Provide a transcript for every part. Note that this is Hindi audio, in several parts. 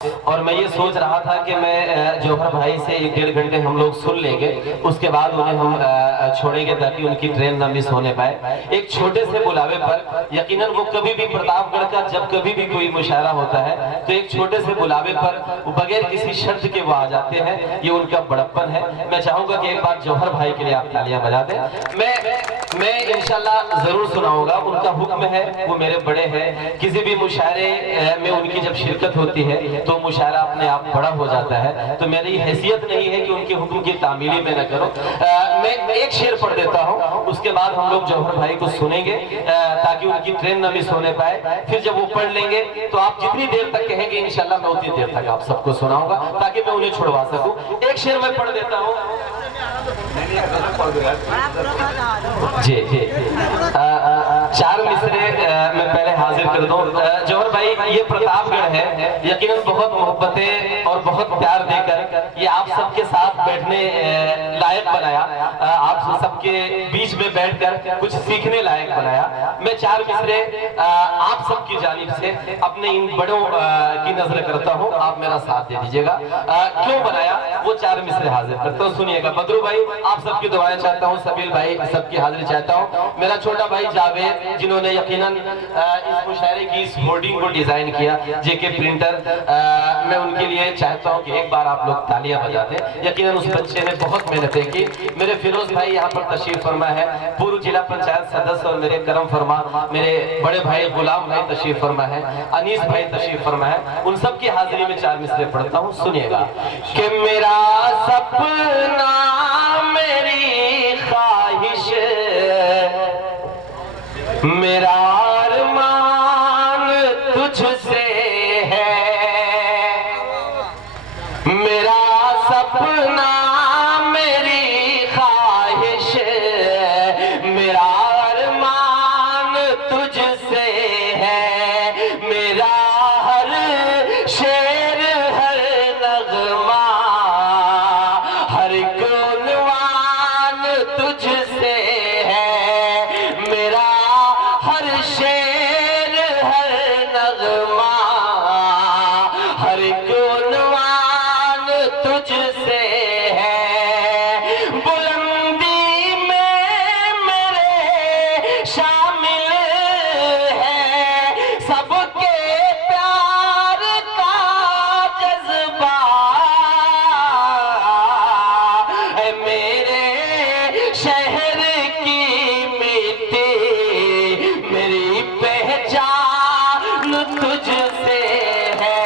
और मैं ये सोच रहा था कि मैं जौहर भाई से 1-1.5 घंटे हम लोग सुन लेंगे, उसके बाद उन्हें हम छोड़ेंगे ताकि उनकी ट्रेन ना मिस होने पाए। एक छोटे से बुलावे पर यकीनन वो कभी भी प्रतापगढ़ का जब कभी भी कोई मुशायरा होता है तो एक छोटे से बुलावे पर बगैर किसी शर्त के वो आ जाते हैं, ये उनका बड़प्पन है। मैं चाहूंगा कि एक बार जौहर भाई के लिए आप तालियां बजा दें। मैं इंशाल्लाह जरूर सुनाऊंगा, उनका हुक्म है, वो मेरे बड़े हैं। किसी भी मुशायरे में उनकी जब शिरकत होती है तो मुशायरा अपने आप बड़ा हो जाता है, तो मेरी हैसियत नहीं है कि उनके हुक्म की तामीली में न करो। मैं एक शेर पढ़ देता हूँ, उसके बाद हम लोग जौहर भाई को सुनेंगे ताकि उनकी ट्रेन न मिस होने पाए। फिर जब वो पढ़ लेंगे तो आप जितनी देर तक कहेंगे इंशाल्लाह मैं उतनी देर तक आप सबको सुनाऊंगा ताकि मैं उन्हें छुड़वा सकूं। एक शेर मैं पढ़ देता हूँ जी जी। 4 मिसरे मैं पहले हाजिर कर दूं। जौहर भाई, ये प्रतापगढ़ है, यकीनन बहुत मोहब्बतें और बहुत प्यार देकर ये आप सबके साथ बैठने लायक बनाया, आप सबके बीच में बैठकर कुछ सीखने लायक बनाया। मैं 4 मिसरे आप सबकी जानिब से अपने इन बड़ों की नजर करता हूँ, आप मेरा साथ दे दीजिएगा। क्यों बनाया वो 4 मिसरे हाजिर करता हूँ, सुनिएगा। बदरू भाई आप सबकी दुआएं चाहता हूँ, सबील भाई सबकी हाजिरी चाहता हूँ। मेरा छोटा भाई जावेद जिन्होंने यकीनन इस मुशायरे की इस होर्डिंग को डिजाइन किया, जेके प्रिंटर, मैं उनके लिए चाहता हूँ कि एक बार आप लोग तालियां बजा दें। यकीनन उस बच्चे ने बहुत मेहनतें की। मेरे फिरोज भाई यहाँ पर तशरीफ फरमा है, पूर्व जिला पंचायत सदस्य, और मेरे करम फरमा मेरे बड़े भाई गुलाम भाई तशरीफ फरमा है, अनीस भाई तशरीफ फरमा है। उन सब की हाजिरी में 4 मिसरे पढ़ता हूँ, सुनिएगा। कि मेरा सपना मेरी ख्वाहिश मेरा अरमान तुझसे है, मेरा सपना मेरी ख्वाहिश मेरा अरमान तुझसे है, मेरा हर शेर हर नगमा हर गुणवान तुझसे है, मेरा हर शेर हर नगमा हर गुणवान तुझसे है, बुलंदी में मेरे शामिल है सबके प्यार का जज्बा, है मेरे शहर की मिट्टी मेरी पहचान तुझसे है।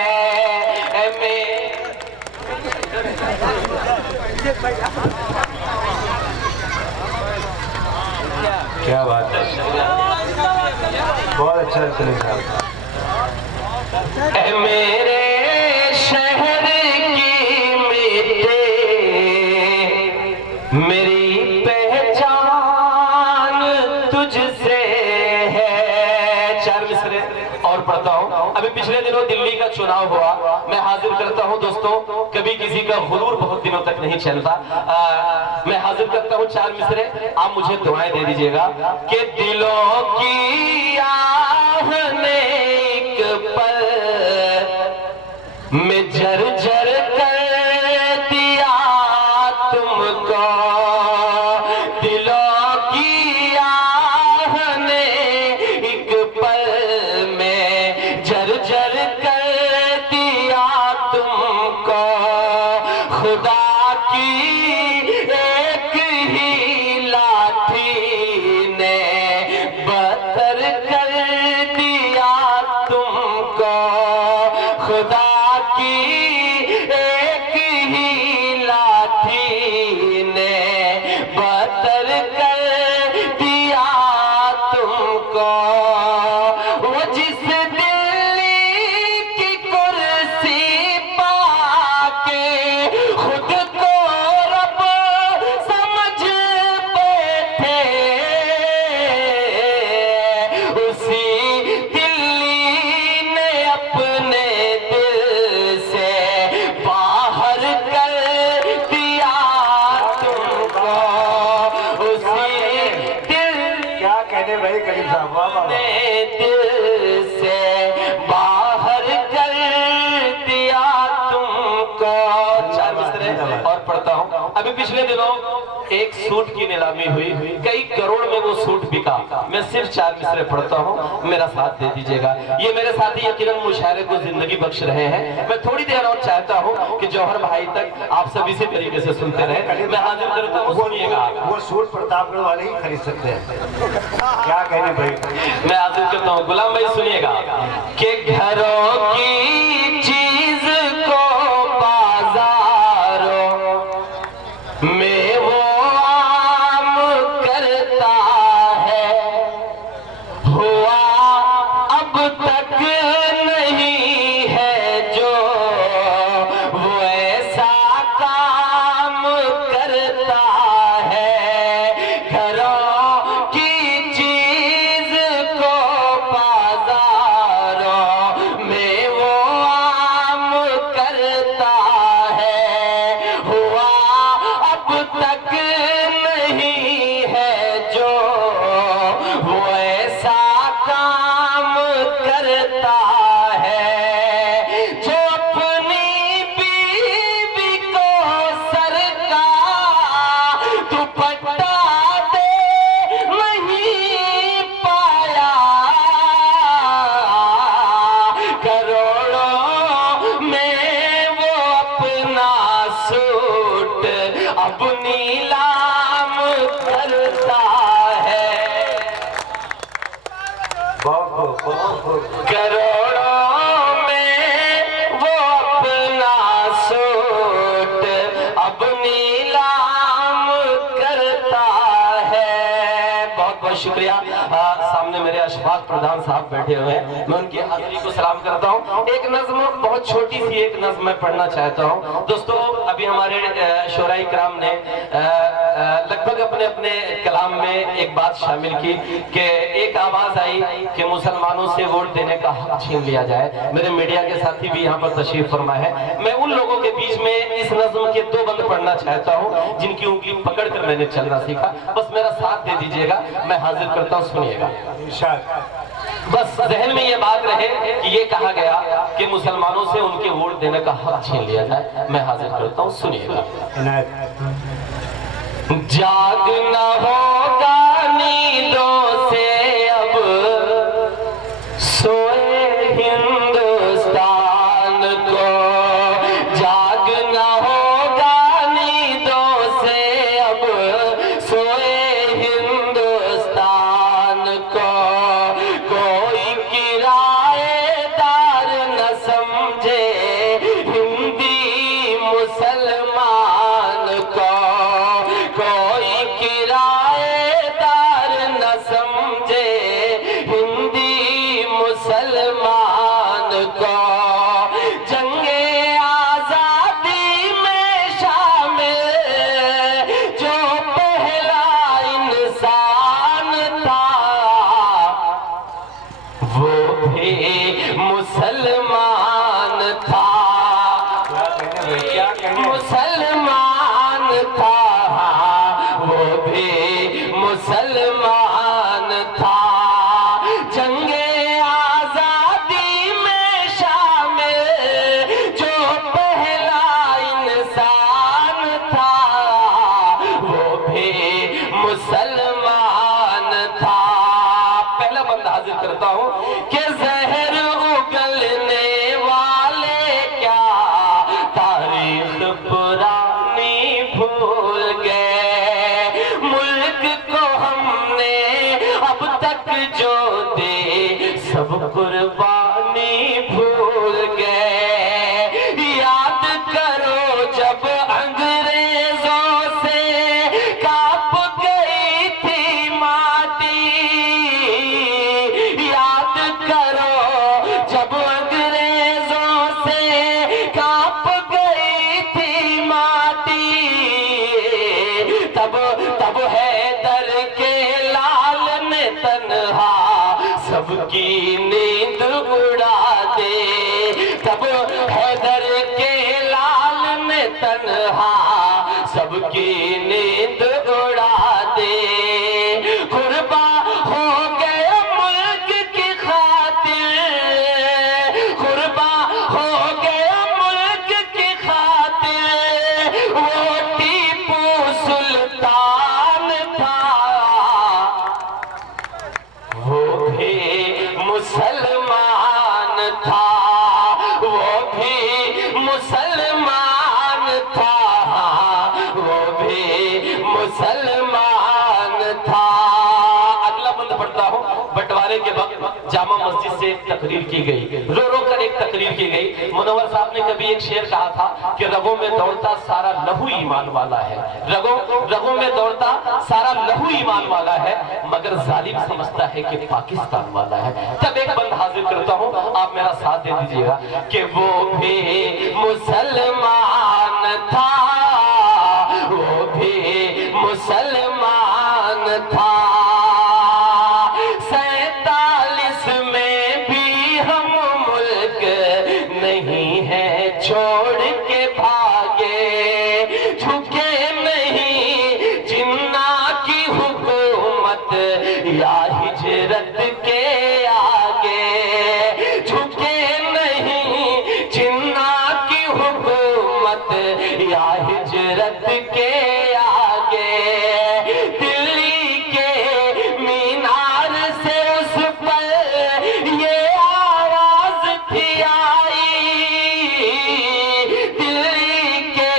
क्या बात है, बहुत अच्छा चलेगा। मेरे शहर की मिट्टी मेरी पहचान तुझसे है। 4 मिसरे और पढ़ता हूँ। अभी पिछले दिनों दिल्ली का चुनाव हुआ, मैं हाजिर करता हूँ दोस्तों, कभी किसी का गुरूर बहुत दिनों तक नहीं चलता। मैं हाजिर करता हूँ 4 मिसरे, आप मुझे दुआएं दे दीजिएगा। कि दिलों की आहने एक पल में जर्जर कर दिया तुमको, दिलों की आहने एक पल में जर्जर कर दिया तुमको, खुदा की एक ही लाठी ने बदतर कर दिया तुमको, खुदा की एक ही लाठी ने बदतर कर दिया तुमको, वो जिस दिल्ली की कुर्सी पाके खुद को रब समझ बैठे, उसी दिल्ली ने अपने दिल से और पढ़ता हूँ। अभी पिछले दिनों एक सूट की नीलामी हुई, कई करोड़ में वो सूट बिका। मैं सिर्फ 4 मिसरे पढ़ता हूँ, मेरा साथ दे दीजिएगा। ये मेरे साथी यकीनन मुशायरे को जिंदगी बख्श रहे हैं। मैं थोड़ी देर और चाहता हूँ कि जौहर भाई तक आप सब इसी तरीके से सुनते रहे। मैं हाजिर करता हूँ, सुनिएगा। वो सूट प्रतापगढ़ वाले ही खरीद सकते हैं, क्या कहने भाई। मैं हाजिर करता हूँ, गुलाम भाई सुनिएगा कि घरों की चीज को बाजारों में वो आम करता है, हुआ अब तक नहीं है जो वो ऐसा काम करता है। घरों की चीज को बाजारों में वो आम करता है, हुआ अब तक नहीं है जो वो ऐसा काम करता है। जो अपनी बीवी को सर का दुपट्टा दे नहीं पाया, करोड़ों में वो अपना सूट अब नीलाम करता है। करोड़ों में वो अपना सूट अब नीलाम करता है। बहुत बहुत शुक्रिया। सामने मेरे अशफाक प्रधान साहब बैठे हुए हैं, मैं उनकी हाजिरी को सलाम करता हूँ। एक नज्म, बहुत छोटी सी एक नज्म मैं पढ़ना चाहता हूँ। दोस्तों, अभी हमारे शोराई कराम ने लगभग अपने अपने कलाम में एक बात शामिल की कि एक आवाज आई कि मुसलमानों से वोट देने का हक छीन लिया जाए। मेरे मीडिया के साथी भी यहाँ पर तशरीफ फरमा है। मैं उन लोगों के बीच में इस नज्म के 2 बंद पढ़ना चाहता हूँ जिनकी उंगली पकड़कर मैंने चलना सीखा। बस मेरा साथ दे दीजिएगा, मैं हाजिर करता हूँ, सुनिएगा। बस जहन में ये बात रहे कि ये कहा गया कि मुसलमानों से उनके वोट देने का हक छीन लिया जाए। मैं हाजिर करता हूँ, सुनिएगा। जागना होगा नींदों से अब, सोए हिंदुस्तान को। जागना होगा नींदों से अब, सोए हिंदुस्तान को। कोई किराएदार न समझे हिंदी मुसलमान को। कोई किराएदार न समझे हिंदी मुसलमान को। जंगे आजादी में शामिल जो पहला इंसान था, वो भी मुसलमान था। मुसलमान था, वो भी मुसलमान था। जंगे आजादी में शामिल जो पहला इंसान था, वो भी मुसलमान था। पहला बंदा हाजिर करता हूँ कि जहर उगलने वाले क्या तारीख पुरानी भूल गए। मुल्क को हमने अब तक जो दे सब कुर्बानी भूल गए। याद करो जब अंग्रेजों से कांप गई थी माटी। याद करो जब अंग्रेजों से कांप गई थी माटी। तब हैदर के लाल ने तन्हा सबकी नींद उड़ा दे। तब हैदर के लाल ने तन्हा सबकी नींद उड़ा दे। कुर्बा हो गया मुल्क की खातिर, कुर्बा हो गया मुल्क की खातिर। भी मुसलमान था, वो भी मुसलमान था। अगला बंद पढ़ता हूँ। बंटवारे के वक्त जामा मस्जिद से एक तकरीर की गई, रो रो कर एक तकरीर की गई। मुनव्वर साहब ने कभी एक शेर कहा था कि रगों में दौड़ता सारा लहू ईमान वाला है, रगों में दौड़ता सारा लहू ईमान वाला है, मगर जालिम समझता है कि पाकिस्तान वाला है। तब एक बंद हाजिर करता हूँ, आप मेरा साथ दे दीजिएगा कि वो भी मुसलमान था, वो भी मुसलमान था। 47 में भी हम मुल्क नहीं है छोड़ के भागे, झुके नहीं जिन्ना की हुकूमत या हिजरत के आगे, झुके नहीं जिन्ना की हुकूमत या हिजरत के आगे। दिल्ली के मीनार से उस पर ये आवाज थी आई, दिल्ली के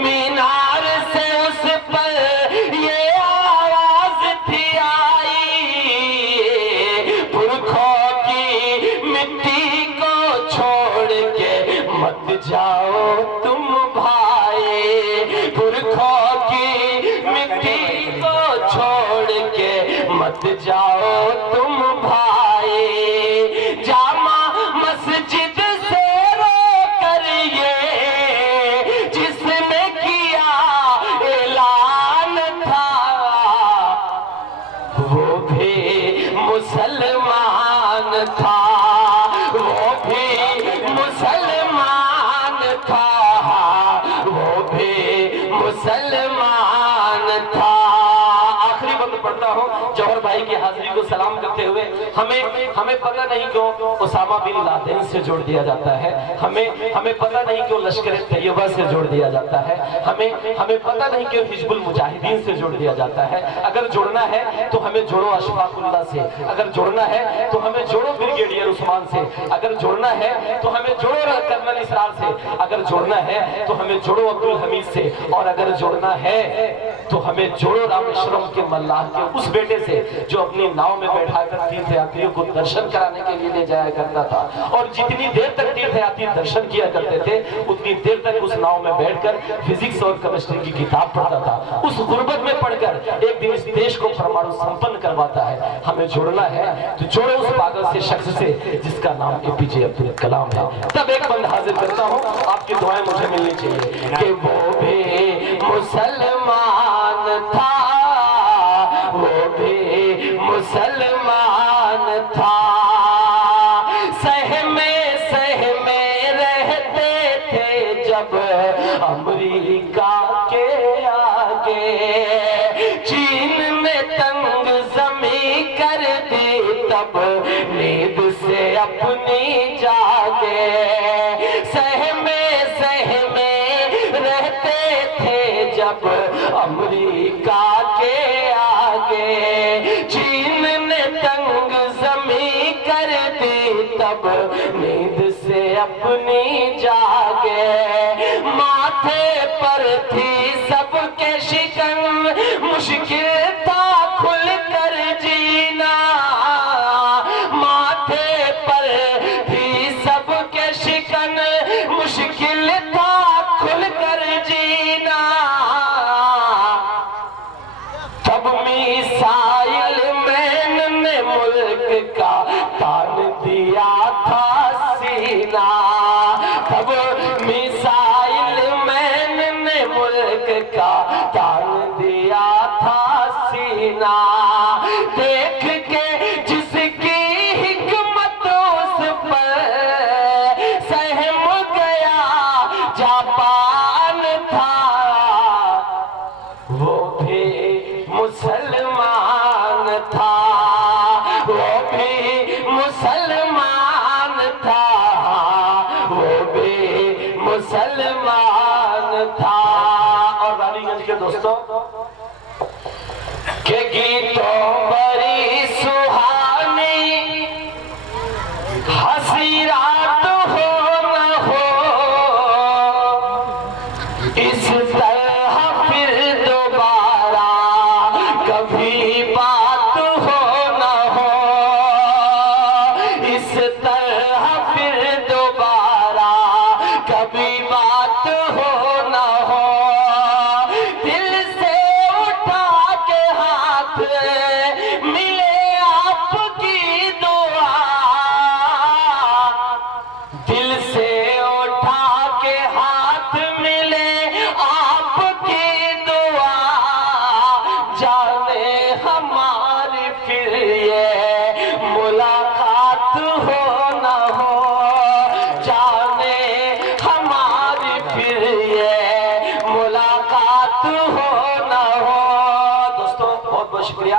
मीनार से उस पर ये आवाज थी आई, पुरखों की मिट्टी को छोड़ के मत जाओ तुम भाई, पुरखों की मिट्टी को छोड़ के मत जाओ तुम भाई। जामा मस्जिद से रो कर ये जिसने किया ऐलान था, वो भी मुसलमान था, वो भी मुसलमान था, वो भी मुसलमान था। आखिरी बंद पढ़ता हूँ। जौहर भाई की हाजिरी को सलाम करते हुए हमें पता नहीं क्यों उसामा बिन लादेन से जोड़ दिया जाता है, हमें पता नहीं क्यों लश्कर तैयबा से जोड़ दिया जाता है, हमें पता नहीं क्यों हिजबुल मुजाहिदीन से जोड़ दिया जाता है। अगर जोड़ना है तो हमें जोड़ो अशफाकुल्लाह से, अगर जोड़ना है तो हमें जोड़ो ब्रिगेडियर उस्मान से, अगर जोड़ना है तो हमें जोड़ो कर्नल इसरार से, अगर जोड़ना है तो हमें जोड़ो अब्दुल हमीद से, और अगर जोड़ना है तो हमें जोड़ो रामेश्वरम के मल्लाह के उस बेटे से जो अपनी नाव में बैठाकर तीर्थयात्रियों को दर्शन कराने के लिए ले जाया करता था, और जितनी देर तक तीर्थयात्री दर्शन किया करते थे उतनी देर तक उस नाव में बैठकर फिजिक्स और केमिस्ट्री की किताब पढ़ता था। उस गुर्बत में पढ़कर एक दिन इस देश को परमाणु संपन्न करवाता है। हमें जोड़ना है तो जोड़ो उस पागल से शख्स से जिसका नाम एपीजे अब्दुल कलाम है। तब एक बंद हाजिर करता हूँ, आपकी दुआएं मुझे मिलनी चाहिए कि वो भी मुसलमान था, वो भी मुसलमान था। सहमे रहते थे जब अमेरिका के आगे, चीन ने तंग जमी कर दी तब नींद से अपनी जागे। सहमे रहते थे जब अमेरिका के आगे, चीन ने तंग जमी कर दी तब नींद से अपनी जागे। माथे पर थी सबके शिकन, मुश्किल था खुल कर जीना, माथे पर थी सबके शिकन, मुश्किल था खुल कर जीना। तब मिसाइल मैन ने मुल्क का तान दिया था सीना, तब मिसाइल मैन ने मुल्क का तान दिया था सीना। देख के जिसकी हिकमत उस पर सहम गया जापान था, वो भी मुसलमान था, वो भी मुसलमान था, वो भी मुसलमान था। और रानीगंज के दोस्तों के गीतों बड़ी सुहानी, हंसी रात हो न हो, कभी बात हो ना हो, दिल से उठा के हाथ मिले आपकी दुआ, दिल से उठा के हाथ मिले आपकी दुआ, जाने हमारी फिर ये मुलाकात हो ना हो, जाने हमारी फिर ये मुलाकात हो ना हो। दोस्तों बहुत बहुत शुक्रिया।